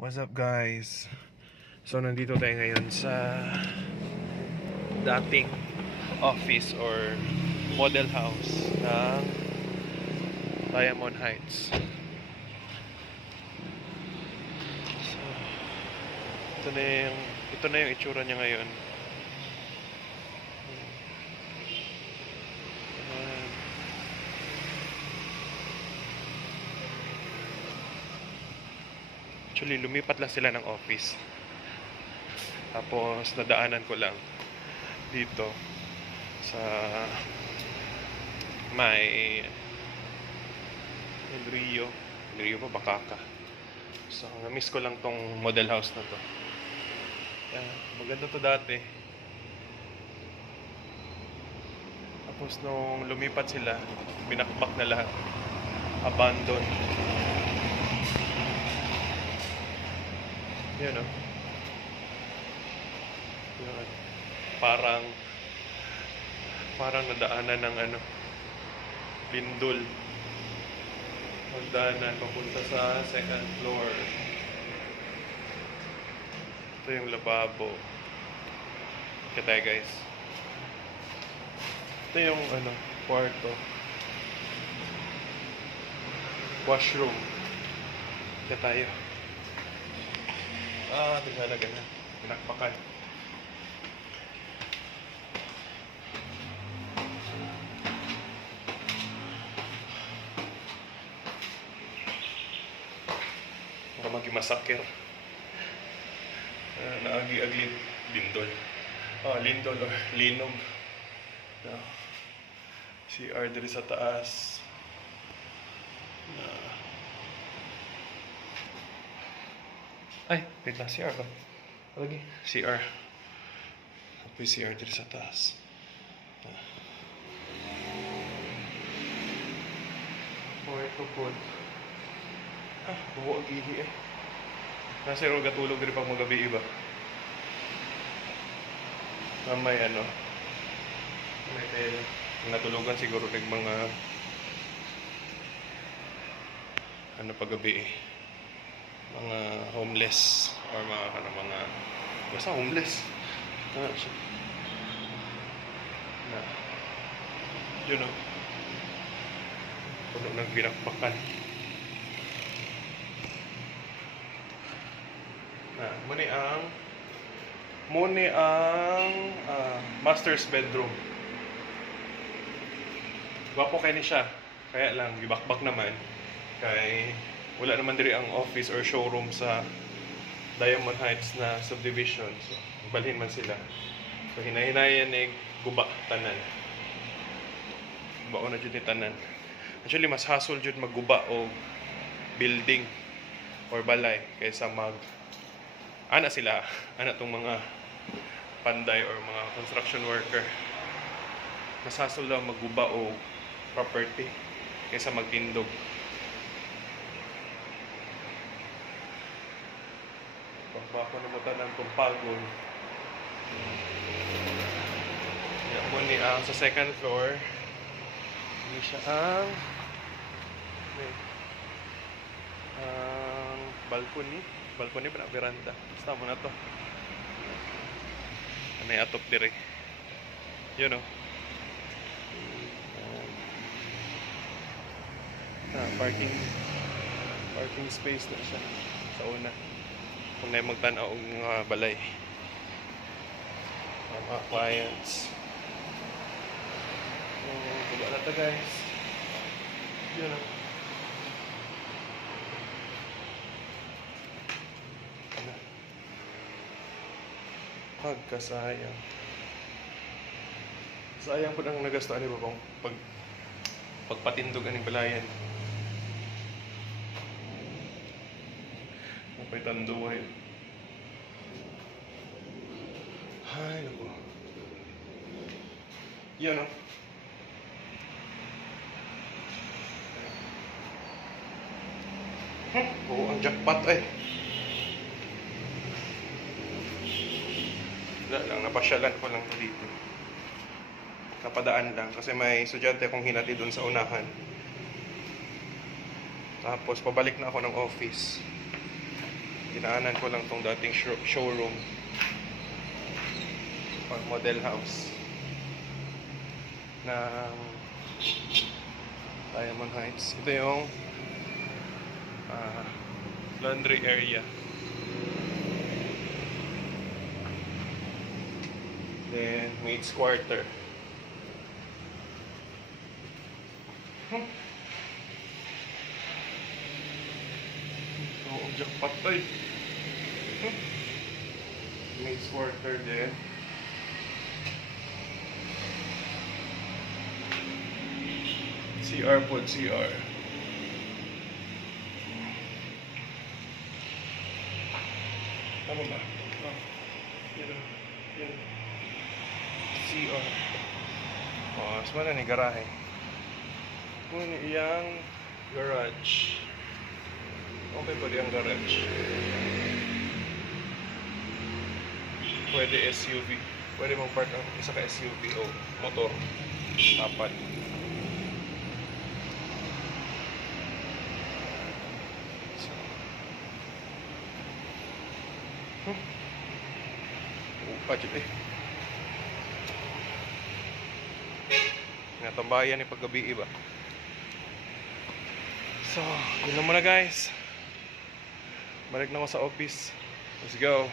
What's up guys? So nandito tayo ngayon sa dating office or model house ng Diamond Heights. So, ito na yung itsura niya ngayon. Actually, lumipat lang sila ng office. Tapos, nadaanan ko lang dito sa may Rio pa, Bakaka. So, na-miss ko lang tong model house na to. Maganda to dati. Tapos, nung lumipat sila, binakbak na lahat. Abandon. Yun o. Yun. Parang nadaanan ng lindol. Magdaanan papunta sa second floor. Ito yung lababo. Kaya tayo guys. Ito yung kwarto. Washroom. Kaya tayo. Talaga na. Pinakpakan. Magimasakir. Naagi-agli lindol. Lindol or linog. CR diri sa taas. Ay, wait lang, CR ba? Lagi, CR. Apoy CR dito sa taas. Ito po. Buo gili eh. Nasa iro gatulog diri pag magabi iba. May may tele. Natulugan siguro ng mga paggabi eh. Mga homeless or mga basta homeless yun o puno ng binakbakan muni ang master's bedroom. Gwapo kay ni siya, kaya lang gibakbak naman kay wala naman diri ang office or showroom sa Diamond Heights na subdivision. So, balhin man sila. So, hinahinayan ni guba tanan. Guba na jud ni tanan. Actually, mas hassle jud magguba o building or balay kaysa ana tong mga panday or mga construction worker. Mas hassle daw magguba o property kaysa magtindog. Bako na mo tanan kung pagod. Yan mo ni sa second floor. Ini siya ang balcony. Balcony pa na veranda. Basta mo na to. Anay atop dire. Yun o. Parking space na siya sa una. Kung na magtanaw ang mga balay. Mga clients. Buga na ito guys. Yun o. Pagkasayang. Sayang po nang nagastoan ba kung pagpatindog aning balayan. May tanduay. Ay, naku. Yan o. Ang jackpot ay. Wala lang, napasyalan ko lang dito. Napadaan lang kasi may estudyante akong hinati doon sa unahan. Tapos pabalik na ako ng office. Dinaanan ko lang tong dating showroom or model house ng Diamond Heights. Ito yung laundry area. Then, maid's quarter. Oh, jackpot tayo. Maid's quarter din. CR po, CR. Tama ba? Oh, yan. CR. Oh, semana ni garahe. Kung iyang garage. Okay pa ang garage. Pwede SUV. Pwede mong park ang isa ka SUV o motor. Apat. So. Budget eh. Natambayan ni paggabi iba. So, yun lang muna guys. Balik na ako sa office. Let's go.